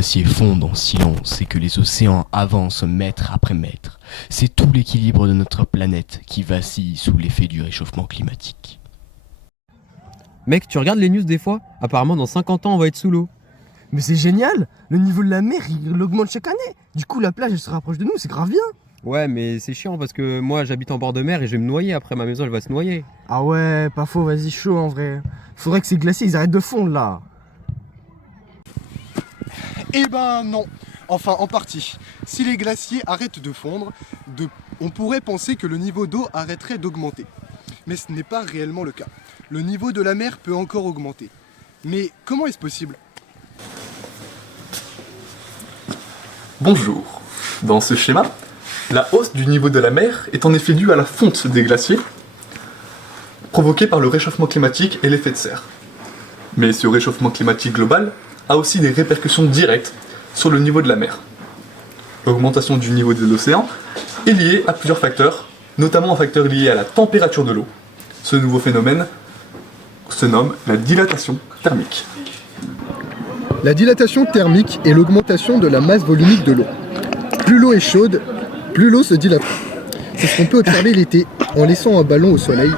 glaciers fondent en silence et que les océans avancent mètre après mètre, c'est tout l'équilibre de notre planète qui vacille sous l'effet du réchauffement climatique. Mec, tu regardes les news des fois? Apparemment, dans 50 ans, on va être sous l'eau. Mais c'est génial! Le niveau de la mer, il augmente chaque année. Du coup, la plage, elle se rapproche de nous, c'est grave bien. Ouais, mais c'est chiant parce que moi, j'habite en bord de mer et je vais me noyer après. Ma maison, elle va se noyer. Ah ouais, pas faux, vas-y, chaud en vrai. Faudrait que ces glaciers, ils arrêtent de fondre là. Eh ben non, enfin en partie. Si les glaciers arrêtent de fondre, on pourrait penser que le niveau d'eau arrêterait d'augmenter. Mais ce n'est pas réellement le cas. Le niveau de la mer peut encore augmenter. Mais comment est-ce possible? Bonjour. Dans ce schéma, la hausse du niveau de la mer est en effet due à la fonte des glaciers, provoquée par le réchauffement climatique et l'effet de serre. Mais ce réchauffement climatique global a aussi des répercussions directes sur le niveau de la mer. L'augmentation du niveau de l'océan est liée à plusieurs facteurs, notamment un facteur lié à la température de l'eau. Ce nouveau phénomène se nomme la dilatation thermique. La dilatation thermique est l'augmentation de la masse volumique de l'eau. Plus l'eau est chaude, plus l'eau se dilate. C'est ce qu'on peut observer l'été en laissant un ballon au soleil.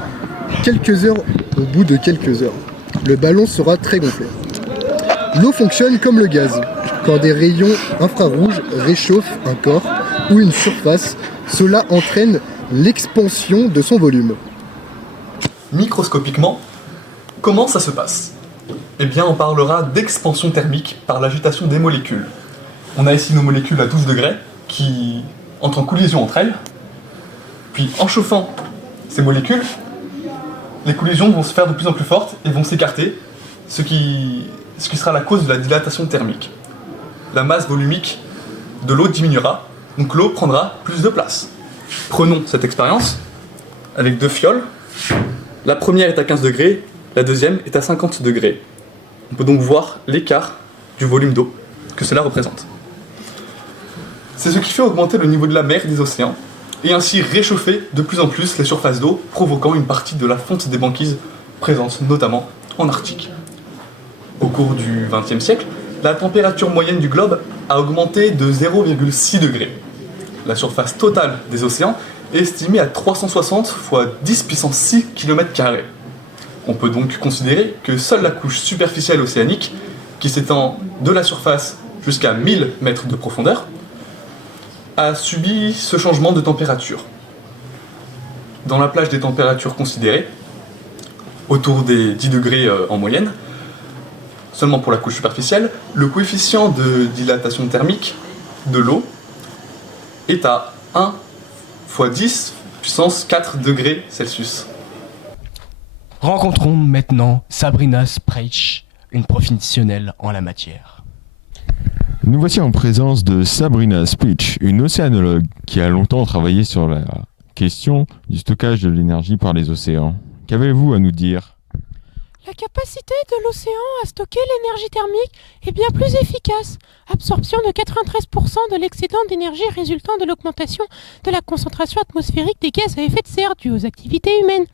Quelques heures, au bout de quelques heures, le ballon sera très gonflé. L'eau fonctionne comme le gaz. Quand des rayons infrarouges réchauffent un corps ou une surface, cela entraîne l'expansion de son volume. Microscopiquement, comment ça se passe? Eh bien, on parlera d'expansion thermique par l'agitation des molécules. On a ici nos molécules à 12 degrés qui entrent en collision entre elles. Puis, en chauffant ces molécules, les collisions vont se faire de plus en plus fortes et vont s'écarter, ce qui sera la cause de la dilatation thermique. La masse volumique de l'eau diminuera, donc l'eau prendra plus de place. Prenons cette expérience avec deux fioles. La première est à 15 degrés, la deuxième est à 50 degrés. On peut donc voir l'écart du volume d'eau que cela représente. C'est ce qui fait augmenter le niveau de la mer et des océans, et ainsi réchauffer de plus en plus les surfaces d'eau, provoquant une partie de la fonte des banquises présentes notamment en Arctique. Au cours du XXe siècle, la température moyenne du globe a augmenté de 0,6 degrés. La surface totale des océans est estimée à 360 fois 10 puissance 6 km². On peut donc considérer que seule la couche superficielle océanique, qui s'étend de la surface jusqu'à 1000 mètres de profondeur, a subi ce changement de température. Dans la plage des températures considérées, autour des 10 degrés en moyenne, seulement pour la couche superficielle, le coefficient de dilatation thermique de l'eau est à 1 fois 10 puissance 4 degrés Celsius. Rencontrons maintenant Sabrina Spreich, une professionnelle en la matière. Nous voici en présence de Sabrina Spreich, une océanologue qui a longtemps travaillé sur la question du stockage de l'énergie par les océans. Qu'avez-vous à nous dire? La capacité de l'océan à stocker l'énergie thermique est bien plus efficace. Absorption de 93% de l'excédent d'énergie résultant de l'augmentation de la concentration atmosphérique des gaz à effet de serre dues aux activités humaines,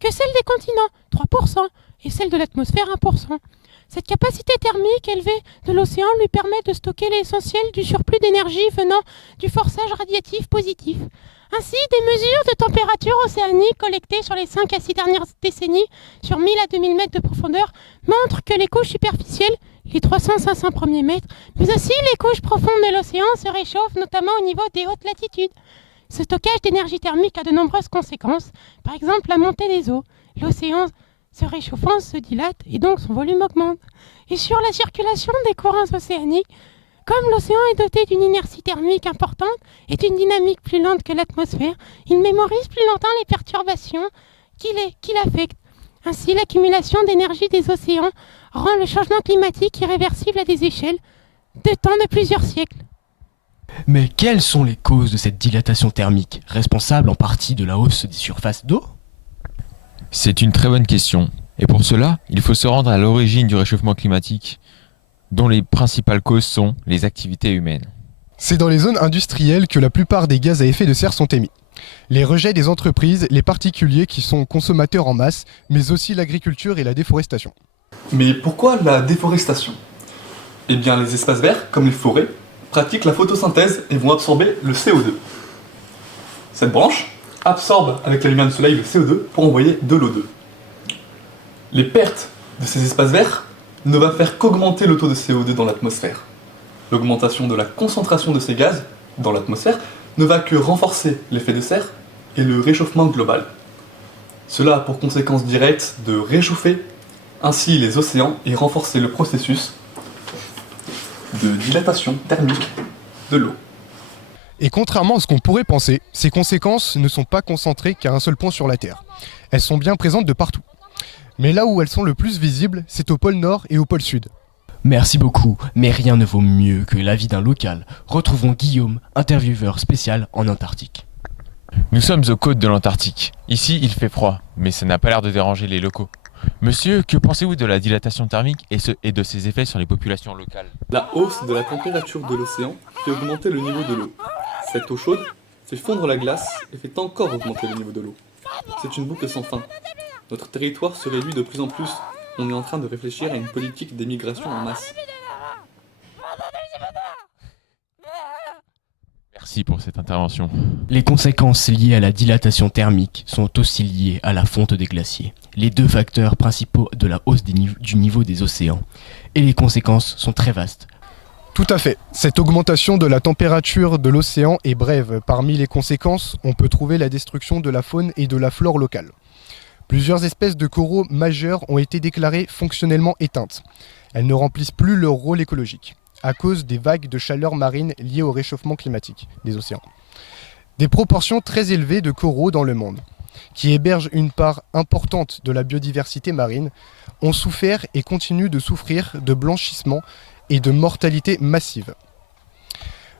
que celle des continents, 3%, et celle de l'atmosphère, 1%. Cette capacité thermique élevée de l'océan lui permet de stocker l'essentiel du surplus d'énergie venant du forçage radiatif positif. Ainsi, des mesures de température océanique collectées sur les 5 à 6 dernières décennies sur 1000 à 2000 mètres de profondeur montrent que les couches superficielles, les 300-500 premiers mètres, mais aussi les couches profondes de l'océan se réchauffent, notamment au niveau des hautes latitudes. Ce stockage d'énergie thermique a de nombreuses conséquences, par exemple la montée des eaux. L'océan se réchauffant se dilate et donc son volume augmente. Et sur la circulation des courants océaniques, comme l'océan est doté d'une inertie thermique importante et d'une dynamique plus lente que l'atmosphère, il mémorise plus longtemps les perturbations qui l'affectent. Ainsi, l'accumulation d'énergie des océans rend le changement climatique irréversible à des échelles de temps de plusieurs siècles. Mais quelles sont les causes de cette dilatation thermique, responsable en partie de la hausse des surfaces d'eau? C'est une très bonne question. Et pour cela, il faut se rendre à l'origine du réchauffement climatique, dont les principales causes sont les activités humaines. C'est dans les zones industrielles que la plupart des gaz à effet de serre sont émis. Les rejets des entreprises, les particuliers qui sont consommateurs en masse, mais aussi l'agriculture et la déforestation. Mais pourquoi la déforestation? Eh bien, les espaces verts, comme les forêts, pratiquent la photosynthèse et vont absorber le CO2. Cette branche absorbe avec la lumière du soleil le CO2 pour envoyer de l'O2. Les pertes de ces espaces verts ne va faire qu'augmenter le taux de CO2 dans l'atmosphère. L'augmentation de la concentration de ces gaz dans l'atmosphère ne va que renforcer l'effet de serre et le réchauffement global. Cela a pour conséquence directe de réchauffer ainsi les océans et renforcer le processus de dilatation thermique de l'eau. Et contrairement à ce qu'on pourrait penser, ces conséquences ne sont pas concentrées qu'à un seul point sur la Terre. Elles sont bien présentes de partout. Mais là où elles sont le plus visibles, c'est au pôle Nord et au pôle Sud. Merci beaucoup, mais rien ne vaut mieux que l'avis d'un local. Retrouvons Guillaume, intervieweur spécial en Antarctique. Nous sommes aux côtes de l'Antarctique. Ici, il fait froid, mais ça n'a pas l'air de déranger les locaux. Monsieur, que pensez-vous de la dilatation thermique et de ses effets sur les populations locales? La hausse de la température de l'océan fait augmenter le niveau de l'eau. Cette eau chaude fait fondre la glace et fait encore augmenter le niveau de l'eau. C'est une boucle sans fin. Notre territoire se réduit de plus en plus. On est en train de réfléchir à une politique d'émigration en masse. Merci pour cette intervention. Les conséquences liées à la dilatation thermique sont aussi liées à la fonte des glaciers, les deux facteurs principaux de la hausse du niveau des océans. Et les conséquences sont très vastes. Tout à fait. Cette augmentation de la température de l'océan est brève. Parmi les conséquences, on peut trouver la destruction de la faune et de la flore locale. Plusieurs espèces de coraux majeurs ont été déclarées fonctionnellement éteintes. Elles ne remplissent plus leur rôle écologique, à cause des vagues de chaleur marine liées au réchauffement climatique des océans. Des proportions très élevées de coraux dans le monde, qui hébergent une part importante de la biodiversité marine, ont souffert et continuent de souffrir de blanchissement et de mortalité massive.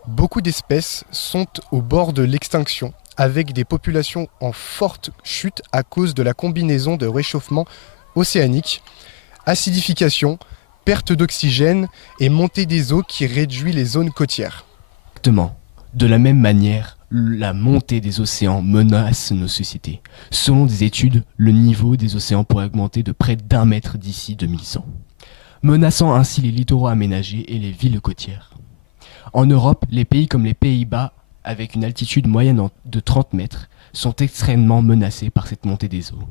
Beaucoup d'espèces sont au bord de l'extinction, avec des populations en forte chute à cause de la combinaison de réchauffement océanique, acidification, perte d'oxygène et montée des eaux qui réduit les zones côtières. Exactement. De la même manière, la montée des océans menace nos sociétés. Selon des études, le niveau des océans pourrait augmenter de près d'1 mètre d'ici 2100, menaçant ainsi les littoraux aménagés et les villes côtières. En Europe, les pays comme les Pays-Bas, avec une altitude moyenne de 30 mètres, sont extrêmement menacés par cette montée des eaux.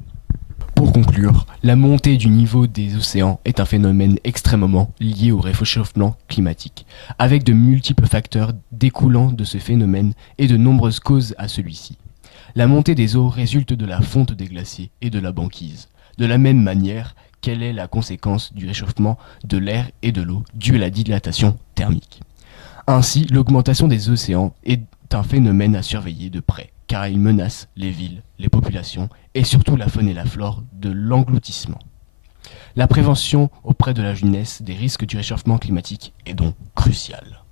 Pour conclure, la montée du niveau des océans est un phénomène extrêmement lié au réchauffement climatique, avec de multiples facteurs découlant de ce phénomène et de nombreuses causes à celui-ci. La montée des eaux résulte de la fonte des glaciers et de la banquise. De la même manière, quelle est la conséquence du réchauffement de l'air et de l'eau due à la dilatation thermique? Ainsi, l'augmentation des océans est un phénomène à surveiller de près, car il menace les villes, les populations et surtout la faune et la flore de l'engloutissement. La prévention auprès de la jeunesse des risques du réchauffement climatique est donc cruciale.